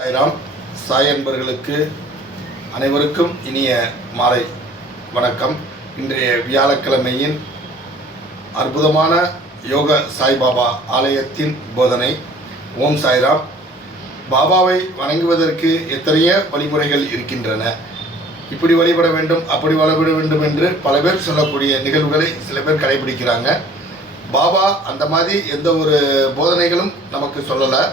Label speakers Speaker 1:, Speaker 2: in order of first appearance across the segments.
Speaker 1: சாய்ராம் சாய் அன்பர்களுக்கு அனைவருக்கும் இனிய மாலை வணக்கம். இன்றைய வியாழக்கிழமையின் அற்புதமான யோக சாய்பாபா ஆலயத்தின் போதனை. ஓம் சாய்ராம். பாபாவை வணங்குவதற்கு எத்தனைய வழிமுறைகள் இருக்கின்றன. இப்படி வழிபட வேண்டும் அப்படி வழிபட வேண்டும் என்று பல பேர் சொல்லக்கூடிய நிகழ்வுகளை சில பேர் கடைபிடிக்கிறாங்க. பாபா அந்த மாதிரி எந்த ஒரு போதனைகளும் நமக்கு சொல்லலை.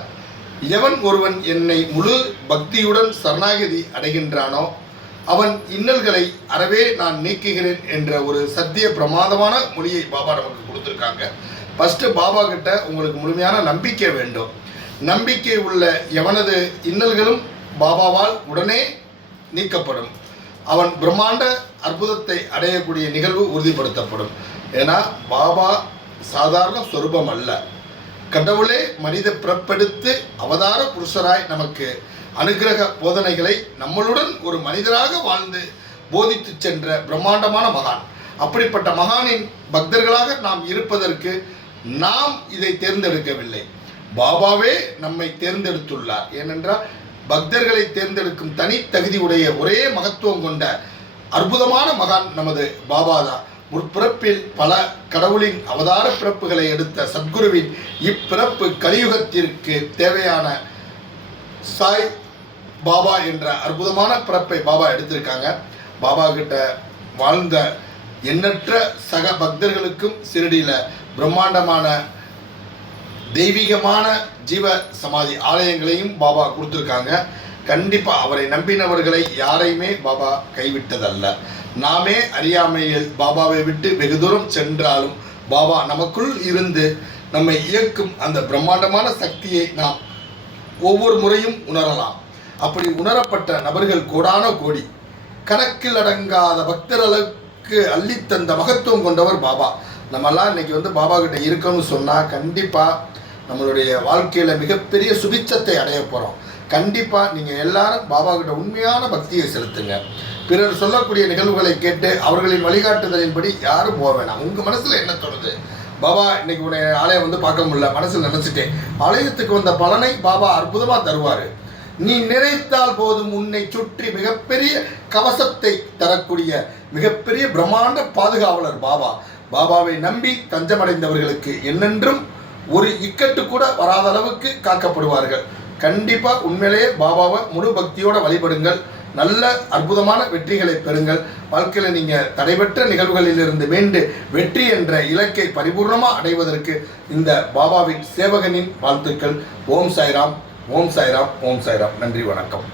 Speaker 1: எவன் ஒருவன் என்னை முழு பக்தியுடன் சரணாகதி அடைகின்றானோ அவன் இன்னல்களை அறவே நான் நீக்குகிறேன் என்ற ஒரு சத்திய பிரமாதமான மொழியை பாபா நமக்கு கொடுத்துருக்காங்க. ஃபஸ்ட்டு பாபா கிட்ட உங்களுக்கு முழுமையான நம்பிக்கை வேண்டும். நம்பிக்கை உள்ள எவனது இன்னல்களும் பாபாவால் உடனே நீக்கப்படும். அவன் பிரம்மாண்ட அற்புதத்தை அடையக்கூடிய நிகழ்வு உறுதிப்படுத்தப்படும். ஏன்னா பாபா சாதாரண சொரூபம் அல்ல. கடவுளே மனித பிறப்பெடுத்து அவதார புருஷராய் நமக்கு அனுகிரக போதனைகளை நம்மளுடன் ஒரு மனிதராக வாழ்ந்து போதித்து சென்ற பிரம்மாண்டமான மகான். அப்படிப்பட்ட மகானின் பக்தர்களாக நாம் இருப்பதற்கு நாம் இதை தேர்ந்தெடுக்கவில்லை. பாபாவே நம்மை தேர்ந்தெடுத்துள்ளார். ஏனென்றால் பக்தர்களை தேர்ந்தெடுக்கும் தனி தகுதி உடைய ஒரே மகத்துவம் கொண்ட அற்புதமான மகான் நமது பாபா தான் முற்பிறப்பில் பல கடவுளின் அவதார பிறப்புகளை எடுத்த சத்குருவின் இப்பிறப்பு கலியுகத்திற்கு தேவையான சாய் பாபா என்ற அற்புதமான பிறப்பை பாபா எடுத்திருக்காங்க. பாபா கிட்ட வாழ்ந்த எண்ணற்ற சக பக்தர்களுக்கும் சிறடியில் பிரம்மாண்டமான தெய்வீகமான ஜீவ சமாதி ஆலயங்களையும் பாபா கொடுத்துருக்காங்க. கண்டிப்பாக அவரை நம்பினவர்களை யாரையுமே பாபா கைவிட்டதல்ல. நாமே அறியாமையில் பாபாவை விட்டு வெகு தூரம் சென்றாலும் பாபா நமக்குள் இருந்து நம்மை இயக்கும் அந்த பிரம்மாண்டமான சக்தியை நாம் ஒவ்வொரு முறையும் உணரலாம். அப்படி உணரப்பட்ட நபர்கள் கோடான கோடி. கணக்கில் அடங்காத பக்தர்களுக்கு அள்ளித்தந்த மகத்துவம் கொண்டவர் பாபா. நம்மெல்லாம் இன்னைக்கு வந்து பாபா கிட்ட இருக்கணும்னு சொன்னால் கண்டிப்பாக நம்மளுடைய வாழ்க்கையில் மிகப்பெரிய சுபிச்சத்தை அடைய போகிறோம் கண்டிப்பாக நீங்கள் எல்லாரும் பாபா கிட்ட உண்மையான பக்தியை செலுத்துங்க. பிறர் சொல்லக்கூடிய நிகழ்வுகளை கேட்டு அவர்களின் வழிகாட்டுதலின்படி யாரும் போக வேணாம். உங்கள் மனசில் என்ன தோணுது? பாபா இன்னைக்கு உன்னை ஆலயம் வந்து பார்க்க முடியல மனசில் நினச்சிட்டேன். ஆலயத்துக்கு வந்த பலனை பாபா அற்புதமாக தருவார். நீ நினைத்தால் போதும் உன்னை சுற்றி மிகப்பெரிய கவசத்தை தரக்கூடிய மிகப்பெரிய பிரம்மாண்ட பாதுகாவலர் பாபா. பாபாவை நம்பி தஞ்சமடைந்தவர்களுக்கு என்னென்றும் ஒரு இக்கட்டு கூட வராத அளவுக்கு காக்கப்படுவார்கள். கண்டிப்பாக உண்மையிலேயே பாபாவை முழு பக்தியோட வழிபடுங்கள். நல்ல அற்புதமான வெற்றிகளை பெறுங்கள். வாழ்க்கையில் நீங்கள் தடைபெற்ற நிகழ்வுகளிலிருந்து மீண்டு வெற்றி என்ற இலக்கை பரிபூர்ணமாக அடைவதற்கு இந்த பாபாவின் சேவகனின் வாழ்த்துக்கள். ஓம் சாய்ராம் ஓம் சாய்ராம் ஓம் சாய்ராம். நன்றி வணக்கம்.